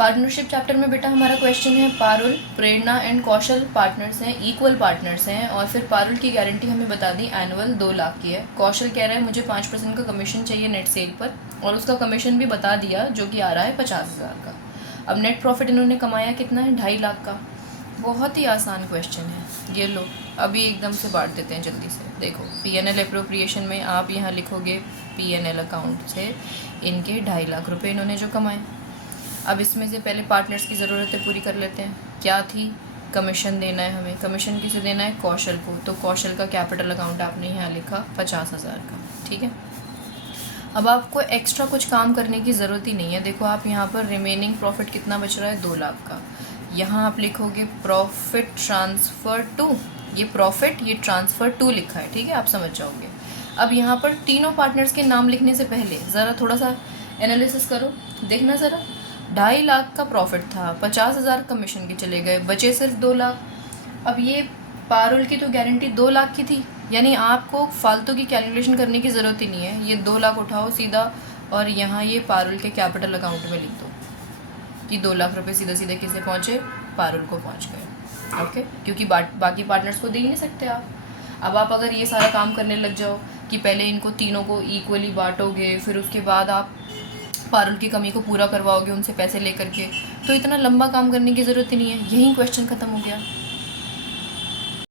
Partnership chapter में बेटा हमारा क्वेश्चन है, पारुल, प्रेरणा एंड कौशल पार्टनर्स हैं, इक्वल पार्टनर्स हैं, और फिर पारुल की गारंटी हमें बता दी एनुअल 2 लाख की है। कौशल कह रहा है मुझे 5% का कमीशन चाहिए नेट सेल पर, और उसका कमीशन भी बता दिया जो कि आ रहा है 50,000 का। अब नेट प्रॉफिट इन्होंने कमाया कितना है, 2.5 लाख का। बहुत ही आसान क्वेश्चन है, ये लो अभी एकदम से बांट देते हैं जल्दी से। देखो P&L अप्रोप्रिएशन में आप यहाँ लिखोगे P&L अकाउंट से इनके 2.5 लाख रुपये इन्होंने जो कमाए। अब इसमें से पहले पार्टनर्स की ज़रूरतें पूरी कर लेते हैं। क्या थी, कमीशन देना है हमें। कमीशन किसे देना है, कौशल को। तो कौशल का कैपिटल अकाउंट आपने यहाँ लिखा 50,000 का, ठीक है। अब आपको एक्स्ट्रा कुछ काम करने की ज़रूरत ही नहीं है। देखो आप यहाँ पर रिमेनिंग प्रॉफिट कितना बच रहा है, 2 लाख का। यहाँ आप लिखोगे प्रॉफिट ट्रांसफ़र टू, ये प्रॉफिट ये ट्रांसफ़र टू लिखा है, ठीक है, आप समझ जाओगे। अब यहाँ पर तीनों पार्टनर्स के नाम लिखने से पहले ज़रा थोड़ा सा एनालिसिस करो, देखना ज़रा। 2.5 लाख का प्रॉफिट था, 50,000 कमीशन के चले गए, बचे सिर्फ 2 लाख। अब ये पारुल की तो गारंटी 2 लाख की थी, यानी आपको फालतू की कैलकुलेशन करने की ज़रूरत ही नहीं है। ये 2 लाख उठाओ सीधा और यहाँ ये पारुल के कैपिटल अकाउंट में लिख दो कि 2 लाख रुपए सीधे सीधे किसे पहुँचे, पारुल को पहुँच गए। ओके, क्योंकि बाकी पार्टनर्स को दे ही नहीं सकते आप। अब आप अगर ये सारा काम करने लग जाओ कि पहले इनको तीनों को इक्वली बांटोगे, फिर उसके बाद आप पारुल की कमी को पूरा करवाओगे उनसे पैसे लेकर के, तो इतना लंबा काम करने की ज़रूरत ही नहीं है। यही क्वेश्चन ख़त्म हो गया।